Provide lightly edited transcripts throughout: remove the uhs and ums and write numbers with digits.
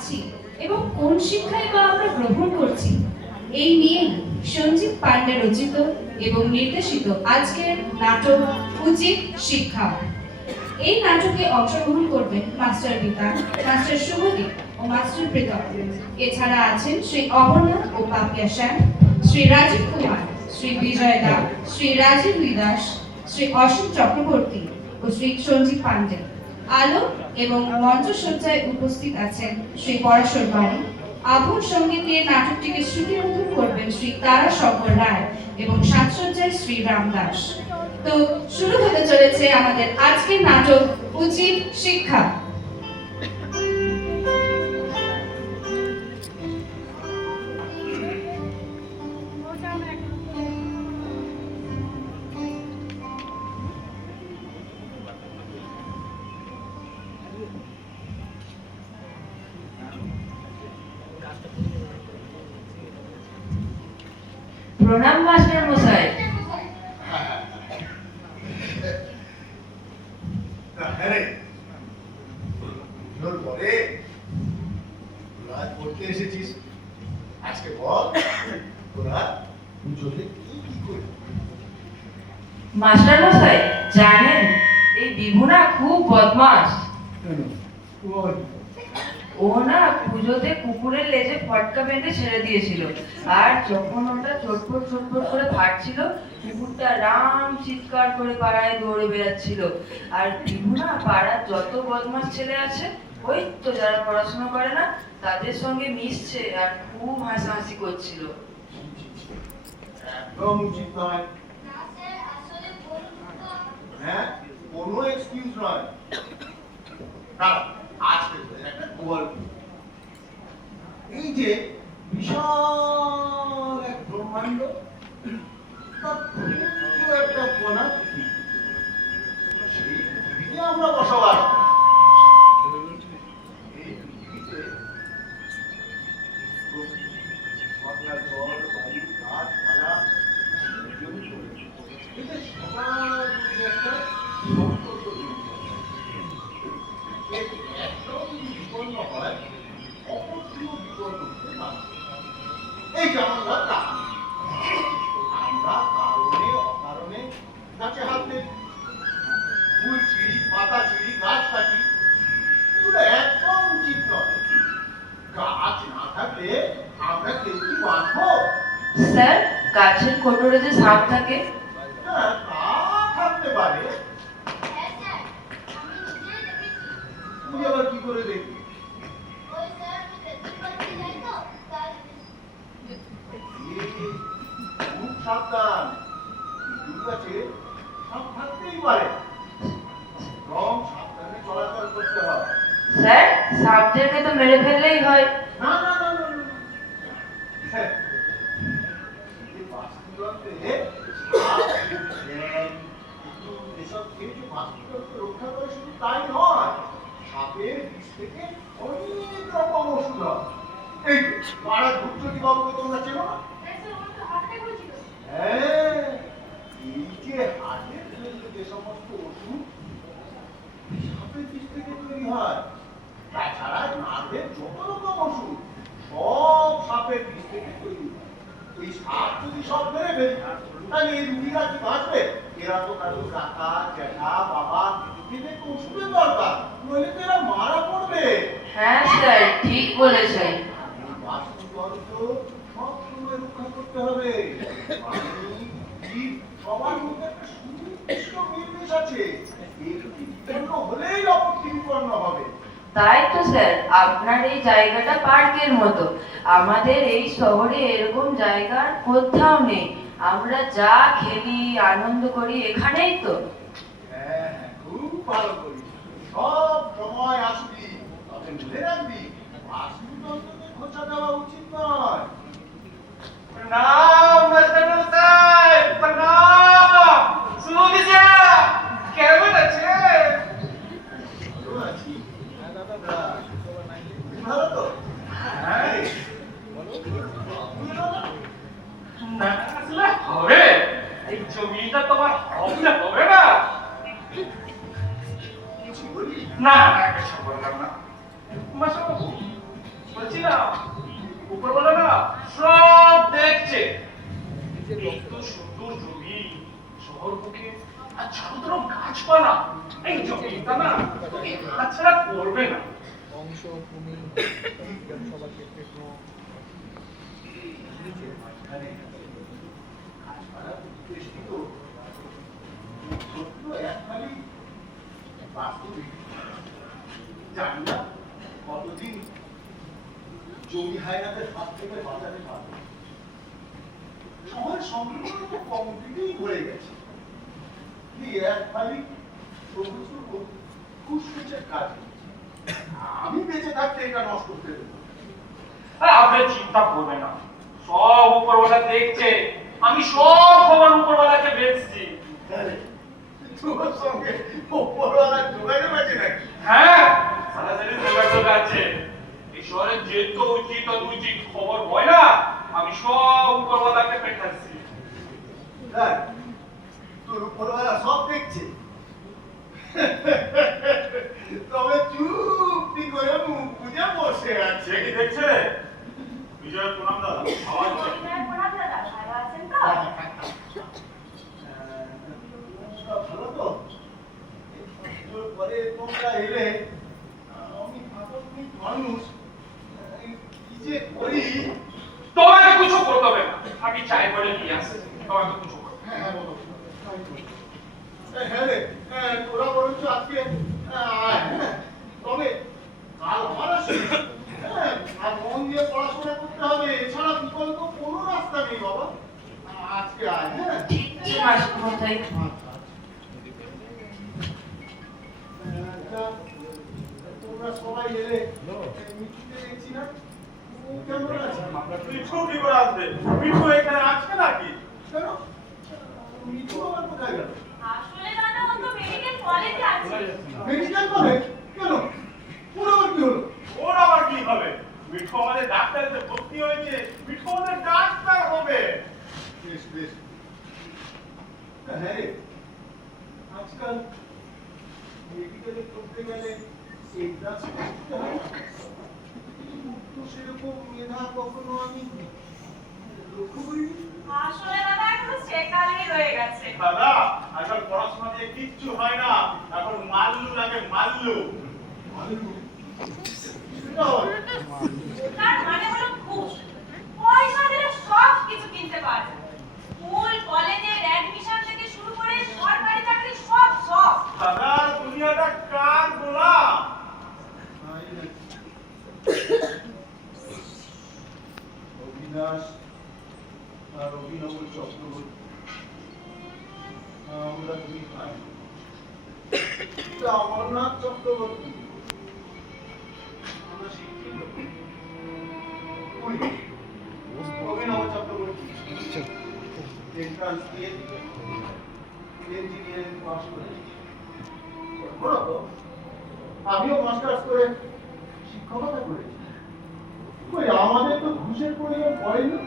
আছি এবং কোন শিক্ষাই বা আমরা গ্রহণ করছি, এই নিয়ে সঞ্জীব পান্ডে রচিত এবং নির্দেশিত আজকের নাটক উচিত শিক্ষা। এই নাটকে অংশগ্রহণ করবেন মাস্টার বিতান, মাস্টার শুভদীপ ও মাস্টার প্রীতম। এছাড়া আছেন শ্রী অমরনাথ ও পাপিয়া শ্যাম, শ্রী রাজীব কুমার, শ্রী বিজয় দা, শ্রী রাজীব বিদাস, শ্রী অশোক চক্রবর্তী ও শ্রী সঞ্জীব পান্ডে। আলো এবং মঞ্চসজ্জায় উপস্থিত আছেন শ্রী পরাশর বাড়ি। আভর সঙ্গীত দিয়ে নাটকটিকে শ্রুতিমধুর করবেন শ্রী তারা শঙ্কর রায় এবং সাজসজ্জায় শ্রী রাম দাস। তো শুরু হতে চলেছে আমাদের আজকের নাটক উচিত শিক্ষা। প্রণাম মাস্টার মশাই। মাস্টার মশাই জানেন এই বিভুনা খুব বদমাস। ও না পুজোতে কুকুরের লেজে ফটকা বেঁধে ছেড়ে দিয়েছিল, আর যখন ওটা চটপট চটপট করে ফাটছিল কুকুরটা রাম চিৎকার করে পাড়ায় দৌড়ে বেড়াচ্ছিল। আর বিভুনা পাড়ার যত বদমাস ছেলে আছে ওই তো যারা পড়াশোনা করে না তাদের সঙ্গে মিশছে আর খুব হাসাহাসি করছিল। একদম উচিত নয়। হ্যাঁ, কোনো এক্সকিউজ নয়। আজকে একটা গল্প। এই যে বিশাল এক ব্রহ্মাণ্ড, তার ছোট্ট একটা কোণা পৃথিবী। সেই পৃথিবীতে আমরা বসবাস করি। এই পৃথিবীতে আপনার জল, বায়ু, গাছপালা, এতে সবার একটা সম্পর্ক জড়িত। একদম বিপন্ন হয়, অপরটিও বিপন্ন হতে পারে। এই যেমন আমরা কারণে অকারণে গাছে হাত দিই, ফুল ছিঁড়ি, পাতা ছিঁড়ি, গাছ কাটি, এগুলো একদম উচিত নয়। গাছ না থাকলে আমরা কেউ কি বাঁচবো? স্যার, গাছের কোটরে যে সাপ থাকে। হ্যাঁ, তা থাকতে পারে। তুমি আবার কি করে দেখবে? খুব সাবধান, গাছে সাপ থাকতেই পারে। রং সাবধানে চলাচল করতে হয়। স্যার, সাপদেরকে তো মেরে ফেললেই হয়। না না না না, হ্যাঁ, বাস্তুতন্ত্রে এসব খেয়ে যে বাস্তুতন্ত্র রক্ষা করে শুধু তাই নয়, সাপের বিষ থেকে অনেক রকম ওষুধ হয়। এই পাড়ার ধূপজ্যোতি বাবুকে তোমরা চেনো না? হ্যাঁ, এই যে হাটের জন্য যে সমস্ত ওষুধ সাপের বিষ থেকে তৈরি হয়, তাছাড়া নার্ভের যত রকম ওষুধ সব সাপের বিষ থেকে তৈরি হয়। এই সাপ যদি সব মেরে ফেলি তাহলে এই রুগীরা কি বাঁচবে? এরা তো কারো কাকা, জ্যাঠা, বাবা, এদের তো ওষুধের দরকার, নইলে তো এরা মারা পড়বে। হ্যাঁ স্যার, ঠিক বলেছেন। বাস্তুতন্ত্র সব সময় রক্ষা করতে হবে। সবার মধ্যে একটা সুনির্দিষ্ট নির্দেশ আছে, একটি বিপন্ন হলেই অপরটি বিপন্ন হবে। তাই তো স্যার, আপনার এই জায়গাটা পার্কের মতো। আমাদের এই শহরে এরকম জায়গা কোথাও নেই। আমরা যা খেলি আনন্দ করি এখানেই তো। হ্যাঁ হ্যাঁ, খুব ভালো করি। সব সময় আসবি, তবে মনে রাখবি বাস্তুতন্ত্রকে খোঁচা দেওয়া উচিত নয়। प्रणाम मास्टर साहब, प्रणाम। सुविजा কেমন আছে? ভালো আছি। ভালো তো? হ্যাঁ, না আসলে হবে, এই জমিটা তোমার হবে হবে না। কিছু বলি না না, কিছু বললাম না। মাসাবাবু, বলছিলাম উপরওয়ালা না সব দেখছে। এত সুন্দর জমি, শহর মুখে, আর চারোতর গাছপালা, এই জমিটা না তোকে হাতছাড়া করবে না। অংশ ভূমি সভা ক্ষেত্রে নিজের মাঝখানে গাছপালা বেষ্টিত ছোট্ট একখানি বাস্তবিক জানি না কতদিন জমি হায়নাদের হাত থেকে বাঁচাতে পারবে। সময় সম্পূর্ণ কমপ্লিটই হয়ে গেছে। কি একখানি সবুজ ফুসফুসের কাজ, আমি বেঁচে থাকতে এটা নষ্ট করে দেবো। আপনি চিন্তা করবেন না, সব উপরওয়ালা দেখছে। আমি সব খবর উপরওয়ালাকে বেচছি। তোমার সঙ্গে ওপরওয়ালা যোগাযোগ আছে নাকি? হ্যাঁ, সরাসরি যোগাযোগ আছে। এই শহরে যেত উচিত অনুচিত খবর হয় না, আমি সব উপরওয়ালাকে পেটাচ্ছি। তাই তোর উপরওয়ালা সব দেখছে। তবে চুপটি করে মুখ বুঝে বসে আছে। সে কি দেখছে? বিজয় প্রণাম দাদা, আওয়াজ হয়। ভালো তো? তোর পরে তোমরা এলে আমি প্রাথমিক মানুষ কি যে করি। তোমাকে কিছু করতে হবে না, আমি চাই বলে নিয়ে আসি। তোমাকে কিছু করতে হবে না। হ্যাঁ বলো। হ্যাঁ রে, তোরা বলছো আজকে আয়, হ্যাঁ। তবে কাল আমার আসবে। হ্যাঁ, আর মন দিয়ে পড়াশোনা করতে হবে, এছাড়া বিকল্প কোনো রাস্তা নেই বাবা। আজকে আয়, হ্যাঁ। ঠিক আছে মাস্টারমশাই। তোমরা সবাই এলে মিঠুকে দেখছি না, ও কেমন আছে? মিঠু কি করে আসবে? মিঠু এখানে আছে নাকি? কেন মিঠু আবার কোথায় গেল? আসলে দাদা ও তো মেডিকেল কলেজে আছে। Medical college? কেন ওর আবার কি হলো? ওর আবার কি হবে? মিঠু আমাদের ডাক্তারিতে ভর্তি হয়েছে, মিঠু আমাদের ডাক্তার হবে। বেশ বেশ। হ্যাঁ রে, আজকাল মেডিকেলে করতে গেলে এন্ট্রান্স করতে হয়। তো সেরকম মেধা কখনো আমি লক্ষ্য করিনি। আসলে দাদা এখন সেকালেই রয়ে গেছে। দাদা, এখন পড়াশোনা দিয়ে কিচ্ছু হয় না, এখন মাল্লু লাগে মাল্লু। সেটা হয়। তার মানে হলো ঘুষ। পয়সা দিলে সব কিছু কিনতে পাওয়া যায়। স্কুল, কলেজের অ্যাডমিশন থেকে শুরু করে সরকারি চাকরি সব সব। দাদা, দুনিয়াটা কার গোলাম? অবিনাশ আর অভিনব চক্রবর্তী, আমরা দুই ভাই। অমরনাথ চক্রবর্তী, আমরা শিক্ষিত। তুই অভিনব চক্রবর্তী এন্ট্রান্স দিয়ে ইঞ্জিনিয়ারিং পাস করেছি। বলো তো, আমিও মাস্টার্স করে শিক্ষকতা করেছি। কই আমাদের তো ঘুষের পরিমাণ পড়েনি।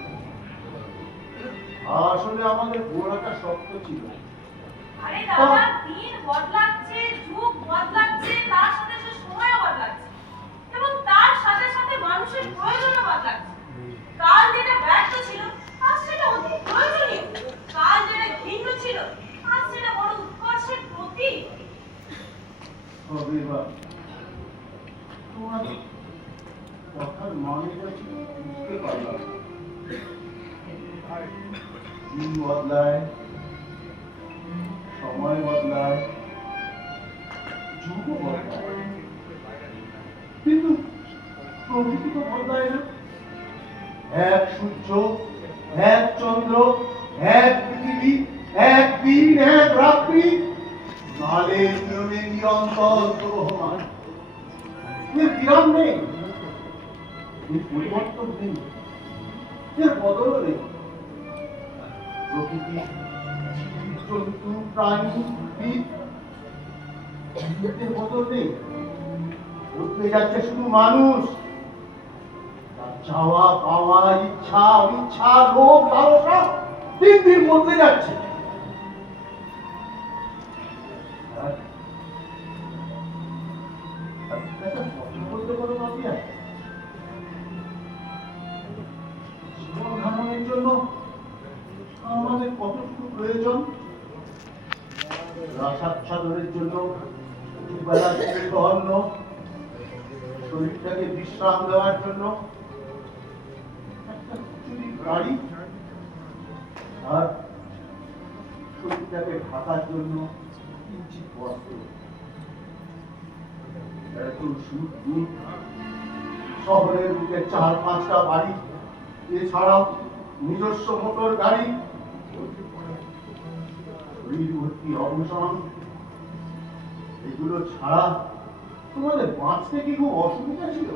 আসলে আমাদের গোড়াটা শক্ত ছিল। আরে দাদা, দিন বদলাচ্ছে, যুগ বদলাচ্ছে, তার সাথে সাথে সময়ও বদলাচ্ছে। এবং তার সাথে সাথে মানুষের প্রয়োজনও বদলাচ্ছে। কাল যেটা ব্যর্থ ছিল, আজ সেটা অতি প্রয়োজনীয়। কাল যেটা ঘৃণ্য ছিল, আজ সেটা বড় উৎকর্ষের প্রতীক। তবে এবার তোমার কথার মানেটা ঠিক বুঝতে পারলাম না। দিন বদলায়, সময় বদলায়, যুগও বদলায়, কিন্তু প্রকৃতি তো বদলায় না। এক সূর্য, এক চন্দ্র, এক পৃথিবী, এক দিন, এক রাত্রি, কালের নিয়মে নিরন্তর প্রবহমান। এর বিরাম নেই, এর পরিবর্তন নেই, এর বদলও নেই। প্রকৃতি, জন্তু, প্রাণী, উদ্ভিদ, এর বদল নেই। বদলে যাচ্ছে শুধু মানুষ। তার চাওয়া পাওয়া, ইচ্ছা অনিচ্ছা, লোভ লালসা দিন দিন বদলে যাচ্ছে। একটা কথা বলতে পারো না, প্রয়োজন। রাসাচ্ছাদনের জন্য দুবেলা দুমুঠো অন্ন, শরীরটাকে বিশ্রাম দেওয়ার জন্য একটা কুচুরি গাড়ি, আর শরীরটাকে ঢাকার জন্য কিঞ্চিৎ বস্ত্র। এত সুখ দুঃখ, শহরের বুকে 4-5টা বাড়ি, এছাড়াও নিজস্ব মোটর গাড়ি, শরীর ভর্তি অবসর, এগুলো ছাড়া তোমাদের বাঁচতে কি খুব অসুবিধা ছিল?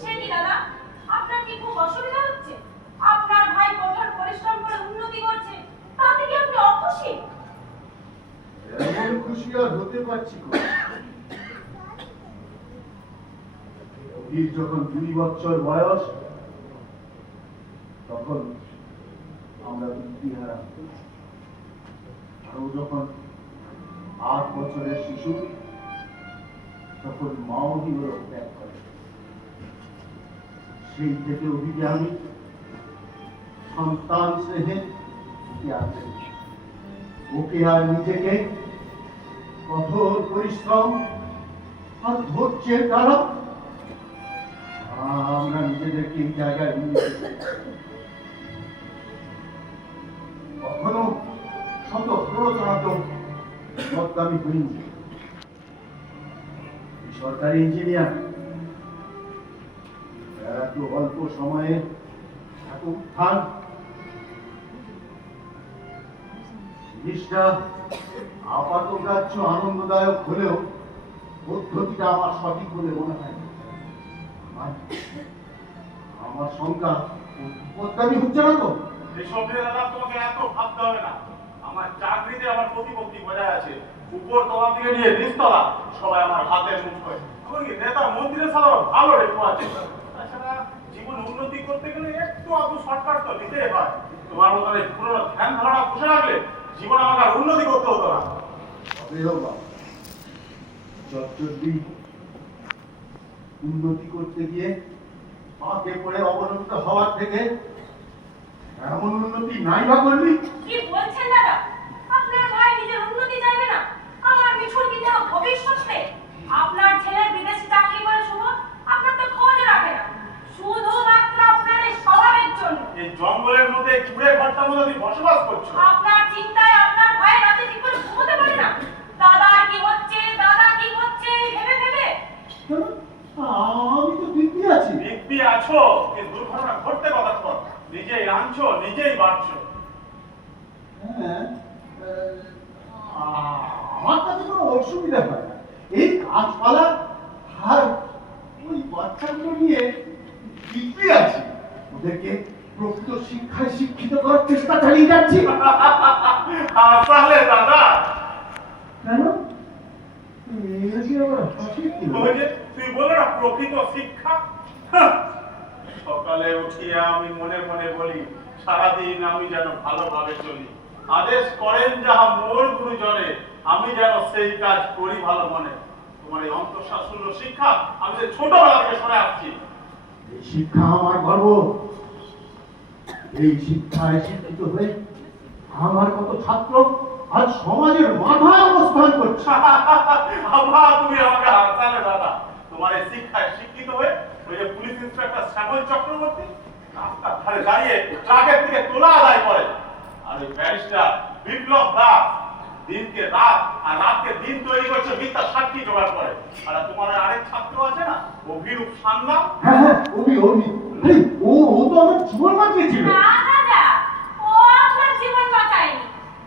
সে কি দাদা, আপনার কি খুব অসুবিধা হচ্ছে? আপনার ভাই কঠোর পরিশ্রম করে উন্নতি করছে, তাতে কি আপনি অখুশি? এমন খুশি আর হতে পারছি কই? অভির যখন 2 বছর বয়স, তখন আমরা দিদিহারা। আরো যখন 8 বছরের শিশু, তখন মাও হিরো ত্যাগ করে। সেই থেকে অভিকে আমি সন্তান স্নেহে আনতে, ওকে আর নিজেকে কঠোর পরিশ্রম আর ধৈর্যের দ্বারা আমরা নিজেদেরকে এই জায়গায় নিয়ে এসেছি। কখনো শত প্ররোচনাত বদনামি হইনি। সরকারি ইঞ্জিনিয়ার, এত অল্প সময়ে এত উত্থান, জিনিসটা আপাতগ্রাহ্য আনন্দদায়ক হলেও পদ্ধতিটা আমার সঠিক বলে মনে হয় না। আমার সংখ্যা বদনামি হচ্ছে না তো? এসব নিয়ে দাদা তোমাকে এত ভাবতে হবে না। আমার চাকরিতে আমার প্রতিপত্তি বজায় আছে। উপর তলা থেকে নিয়ে নিচতলা সবাই আমার হাতের মুঠোয়। এমনকি নেতা মন্ত্রীর সাথে ভালো রেখো আছে। তাছাড়া জীবন উন্নতি করতে গেলে একটু আধটু শর্টকাট তো নিতেই হয়। তোমার মতন এই পুরোনো ধ্যান ধারণা পুষে রাখলে জীবন আমাকে আর উন্নতি করতে হতো না। যতদিন উন্নতি করতে গিয়ে পাকে পড়ে অবনমিত হওয়ার থেকে এমন উন্নতি নাই বা করলি? কি বলছেন দাদা? আপনার ভাই নিজের উন্নতি চাইবে না, আমার মিঠুর কি যেন ভবিষ্যৎ নেই? আপনার ছেলে বিদেশে চাকরি করে শুভ, আপনার তো খোঁজ রাখে না, শুধুমাত্র আপনার এই স্বভাবের জন্য। এই জঙ্গলের মধ্যে কুড়ে ঘরটার মধ্যে তুমি বসবাস করছো। আপনার চিন্তায় আপনার ভাই রাতে ঠিক করে ঘুমোতে পারে না। দাদা কি হচ্ছে, দাদা কি হচ্ছে ভেবে ভেবে। আমি তো দিব্যি আছি। দিব্যি আছো, কিন্তু দুর্ঘটনা ঘটতে কতক্ষণ? নিজেই আনছো, নিজেই বাড়ছো। হ্যাঁ, আমার কাছে কোনো অসুবিধা হয় না। এই গাছপালা আর ওই বাচ্চাগুলো নিয়ে দিব্যি আছি। ওদেরকে প্রকৃত শিক্ষায় শিক্ষিত করার চেষ্টা চালিয়ে যাচ্ছি। তাহলে দাদা কেন? এটা কি আবার হাসি কি? ওই যে তুই বললো না প্রকৃত শিক্ষা। সকালে উঠিয়ে আমি মনে মনে বলি সারাদিন আমি যেন ভালোভাবে চলি। আদেশ করেন যাহা মোর গুরুজনে, আমি যেন সেই কাজ করি ভালো মনে। তোমার এই অন্তঃশাস্ত্র শিক্ষা আমি যে ছোটবেলা থেকে শুনে আসছি। এই শিক্ষা আমার গর্ব। এই শিক্ষায় শিক্ষিত হয়ে আমার কত ছাত্র আজ সমাজের মাথায় অবস্থান করছে। আবার তুমি আমাকে হাসালে দাদা। তোমার এই শিক্ষায় শিক্ষিত হয়ে ওই যে পুলিশ ইন্সপেক্টর শ্যামল চক্রবর্তী রাস্তার ধারে দাঁড়িয়ে ট্রাকের দিকে তোলা আদায় করে, আর ওই ব্যারিস্টার বিপ্লব দাস দিনকে রাত আর রাতকে দিন তৈরি করছে মিথ্যা সাক্ষী জোগাড় করে। আর তোমার আরেক ছাত্র আছে না অভিরূপ সান্না। হ্যাঁ হ্যাঁ, অভি অভি, ও তো আমার জীবন বাঁচিয়েছিল। না দাদা, ও আপনার জীবন বাঁচায়নি,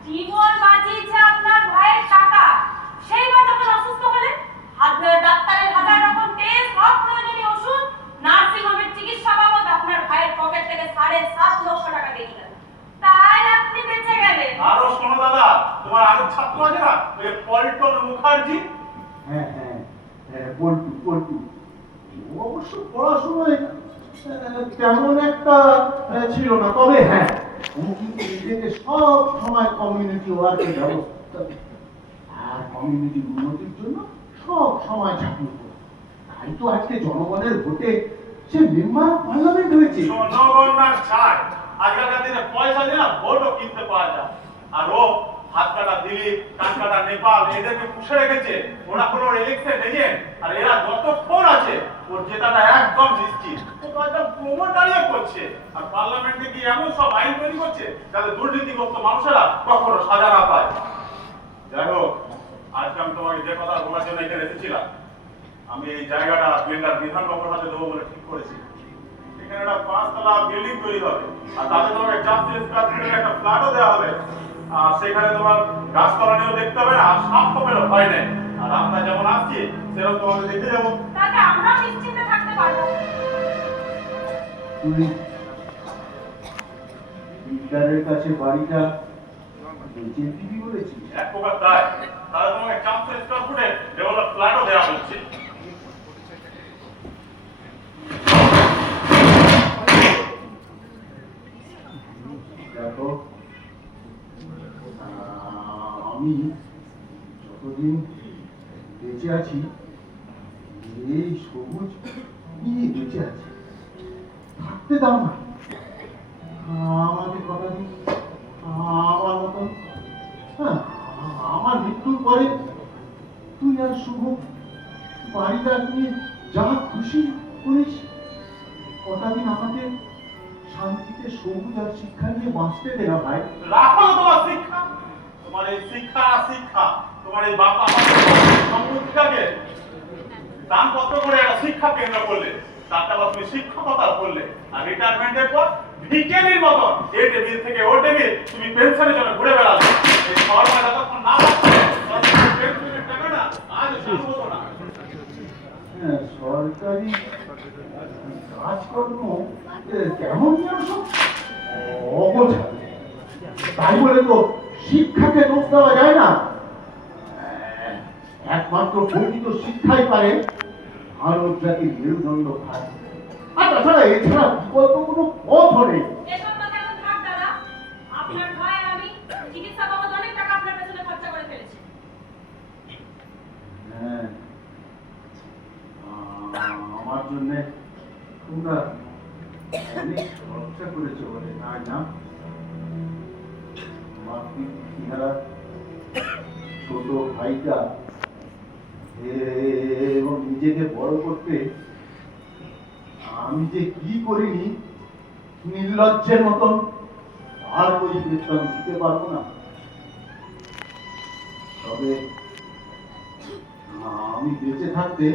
জীবন বাঁচিয়েছে আপনার ভাইয়ের টাকা। সেইবার যখন অসুস্থ হলেন, হাত ধরে ডাক্তারের 1000 রকম টেস্ট, সব প্রয়োজনীয় ওষুধ, নার্সিং হোমের চিকিৎসা বাবদ আপনার ভাইয়ের পকেট থেকে 7.5 লক্ষ টাকা দিয়ে দিলেন। তাই আপনি বেঁচে গেলেন। আরো শোনো দাদা, তোমার আরেক ছাত্র আছে না ওই পল্টন মুখার্জি। হ্যাঁ হ্যাঁ হ্যাঁ, পল্টু পল্টু। ও অবশ্য পড়াশোনায় তেমন একটা ছিল না, তবে হ্যাঁ ও কিন্তু নিজেকে সব সময় কমিউনিটি ওয়ার্কের ব্যবস্থা আর কমিউনিটি উন্নতির জন্য সব সময় ঝাঁপিয়ে পড়ে। তাই তো আজকে জনগণের ভোটে সে মেম্বার পার্লামেন্ট হয়েছে। জনগণনার ছাড়, আজকালকার দিনে পয়সা দিয়ে না ভোটও কিনতে পাওয়া যায়। আর ও হাত কাটা দিলীপ, কান কাটা নেপাল এদেরকে পুষে রেখেছে। ওরা কোনো ইলেকশন এজেন্ট, আর এরা যতক্ষণ আছে ওর জেতাটা একদম নিশ্চিত। ও তো একদম প্রমোট দাঁড়িয়ে করছে, আর পার্লামেন্টে গিয়ে এমন সব আইন তৈরি করছে যাতে দুর্নীতিগ্রস্ত মানুষেরা কখনো সাজা না পায়। যাই হোক, আজকে আমি তোমাকে যে কথা বলার জন্য এখানে এসেছিলাম, আমি এই জায়গাটা বিল্ডার বিধাননগর হাতে দেবো বলে ঠিক করেছি। এখানে একটা 5 তলা বিল্ডিং তৈরি হবে, আর তাতে তোমাকে জাস্টিস কাশ্মীরের একটা ফ্ল্যাটও দেওয়া হবে। আর সেখানে তোমার গাছপালা নিয়েও দেখতে হবে না, আর সাপ খোপেরও ভয় নেই। আর আমরা যেমন আসছি সেরকম তোমাকে দেখে যাবো। তাতে আমরা নিশ্চিন্তে থাকতে পারবো। তুমি বিল্ডারের কাছে বাড়িটা বেচে দিবি বলেছিস? এক প্রকার তাই। তাহলে তোমাকে 400 স্কয়ার ফুটে ডেভেলপ ফ্ল্যাটও দেওয়া হচ্ছে। দেখো, আমি যতদিন বেঁচে আছি এই সবুজ নিয়ে বেঁচে আছি, থাকতে দাও না। আমাকে কথা দিন, আমার মতন, হ্যাঁ, আমার মৃত্যুর পরে তুই আর শুভ বাড়িটা নিয়ে যা খুশি করিস। কটা দিন আমাকে শান্তিতে সবুজ আর শিক্ষা নিয়ে বাঁচতে দে না ভাই। রাখো তোমার শিক্ষা, তোমার এই শিক্ষা শিক্ষা তোমার এই বাবা সম্পত্তিটাকে দান পত্র করে একটা শিক্ষা কেন্দ্র করলে, তারটা আবার তুমি শিক্ষকতা করলে, আর রিটায়ারমেন্টের পর ভিকেরির মতন এ টেবিল থেকে ও টেবিল তুমি পেনশনের জন্য ঘুরে বেড়ালে। এই সরকার যতক্ষণ না পাচ্ছে পেনশনের টাকা না আজ চালু হতো না। হ্যাঁ, সরকারি কাজকর্ম কেমন যেন সব অগোছালো। তাই বলে তো শিক্ষাকে দোষ দেওয়া যায় না। একমাত্র প্রকৃত শিক্ষাই পারে মানব জাতির মেরুদণ্ড ভাই। আর তাছাড়া এছাড়া বিকল্প কোনো পথ নেই। এসব কথা এখন থাক দাদা। আপনার ভয়ে আমি চিকিৎসা বাবদ অনেক টাকা আপনার পেছনে খরচা করে ফেলেছি। হ্যাঁ, আমার জন্য তোমরা অনেক খরচা করেছো বলে, তাই না? মাতৃহারা ছোট ভাইটা এবং নিজেকে বড় করতে আমি যে কি করিনি নির্লজ্জের মতন আর ওই বেতন দিতে পারবো না। তবে আমি বেঁচে থাকতে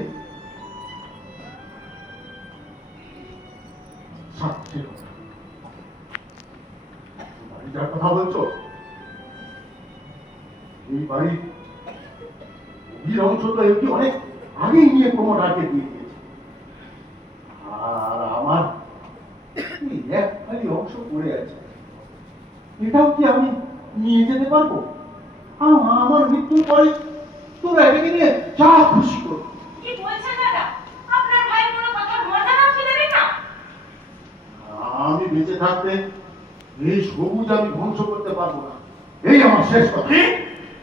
সাথে বাড়িটার কথা বলছো, এই বাড়ির এই অংশ তো একটু অনেক আগেই নিয়ে প্রমোটারকে দিয়ে দিয়েছে, আর আমার এক খালি অংশ পড়ে আছে। এটাও কি আমি নিয়ে যেতে পারবো? আমার মৃত্যুর পরে তোরা এটাকে নিয়ে যা খুশি করো। কি বলছেন দাদা? আপনার ভাইয়ের কোনো কথার মর্যাদা আপনি দেবেন না? আমি বেঁচে থাকতে এই সবুজ আমি ধ্বংস করতে পারবো না, এই আমার শেষ কথা।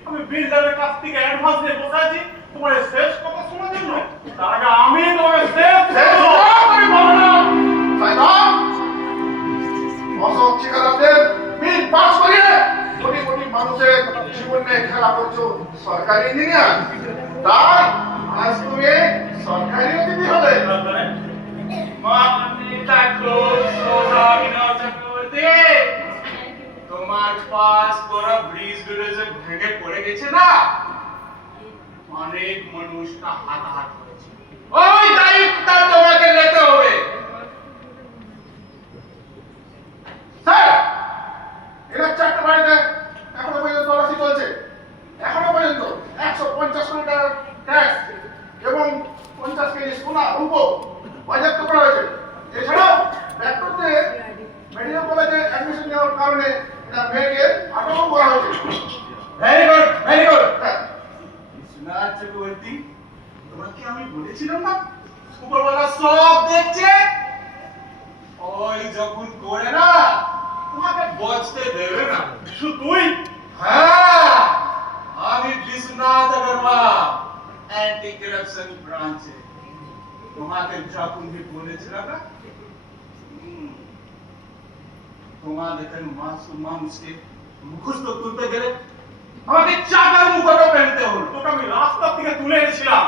আমি বিল্ডারের কাছ থেকে অ্যাডভান্স নিয়ে বসে আছি তোমার শেষ কথা শোনার জন্য। তার আগে আমি তোমাকে শেষ করে বলবো না। অসৎ ঠিকাদারদের বিল পাস করিয়ে কোটি কোটি মানুষের জীবন নিয়ে খেলা করছো সরকারি ইঞ্জিনিয়ার। তাই আজ তুমি সরকারি অতিথি হবে। তোমার পাস করা ব্রিজ গুলো যে ভেঙে পড়ে গেছে না, অনেক মানুষটা হাতাহাত করেছে, ওই দায়িত্বটা তোমাকে নিতে হবে। স্যার, এরা চারটে বাড়িতে এখনো পর্যন্ত তল্লাশি চলছে। এখনো পর্যন্ত 150 কোটি টাকার ট্যাক্স এবং 50 কেজি সোনা রূপো বাজেয়াপ্ত করা হয়েছে। এছাড়াও ব্যক্তিতে মেডিকেল কলেজে অ্যাডমিশন নেওয়ার কারণে এটা মেয়েকে আটকও করা হয়েছে। Very good, very good. হ্যাঁ, বিশ্বনাথ চক্রবর্তী, তোমাকে আমি বলেছিলাম না উপরওয়ালা সব দেখছে। ওই যখন করে না তোমাকে বচতে দেবে না। শুধু তুই? হ্যাঁ, আমি বিশ্বনাথ আগরওয়াল, অ্যান্টি কারাপশন ব্রাঞ্চে। তোমাকে যখন বলেছিলাম না তোমাদের মাসুম মানুষকে মুখোশ তো তুলতে গেলে আমাকে চাকার মুখটা ফেলতে হলো। তোকে আমি রাস্তা থেকে তুলে এনেছিলাম।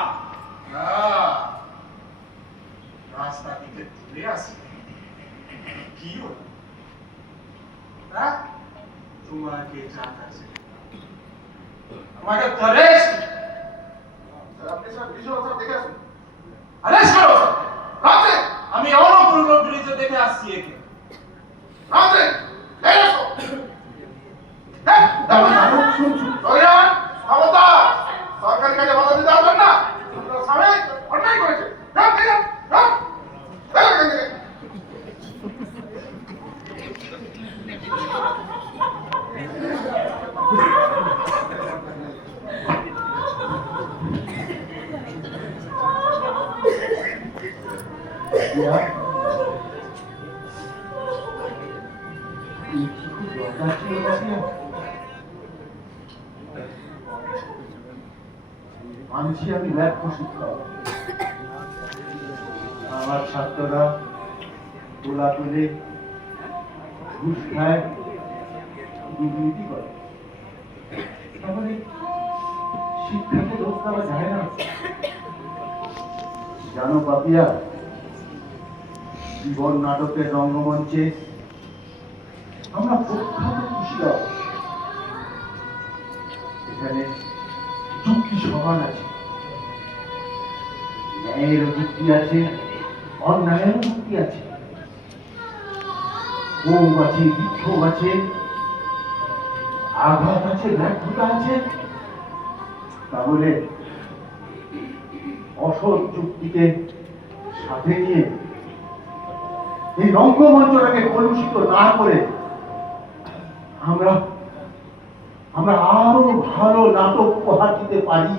রাস্তা থেকে তুলে আসি কি হলো? হ্যাঁ, তোমাকে চাকা আমাকে অ্যারেস্ট আপনি স্যার ভিজুয়াল স্যার দেখে আসুন। অ্যারেস্ট করো স্যার। রাতে আমি অনপূর্ণ ব্রিজে দেখে আসছি একে। রাতে এই আসো। হ্যাঁ, সরিয়ান, খবরদার, সরকারি কাজে বাধা দিতে পারবেন না। আপনার স্বামী অন্যায় করেছে। যান, যান, যান। যান এখান থেকে। মানছি আমি ব্যর্থ শিক্ষক। আমার ছাত্ররা তোলা তুলে ঘুষ খায়, দুর্নীতি করে, তাহলে শিক্ষাকে দোষ দেওয়া যায় না। জানো পাপিয়া, জীবন নাটকের রঙ্গমঞ্চে আমরা প্রখ্যাত কুশীলব। এখানে যুক্তি সমান আছে, ন্যায়েরও যুক্তি আছে, অন্যায়েরও যুক্তি আছে, ক্ষোভ আছে, বিক্ষোভ আছে, আঘাত আছে, ব্যর্থতা আছে। তাহলে অসৎ যুক্তিকে সাথে নিয়ে এই রঙ্গমঞ্চটাকে কলুষিত না করে আমরা আরো ভালো নাটক উপহার দিতে পারি।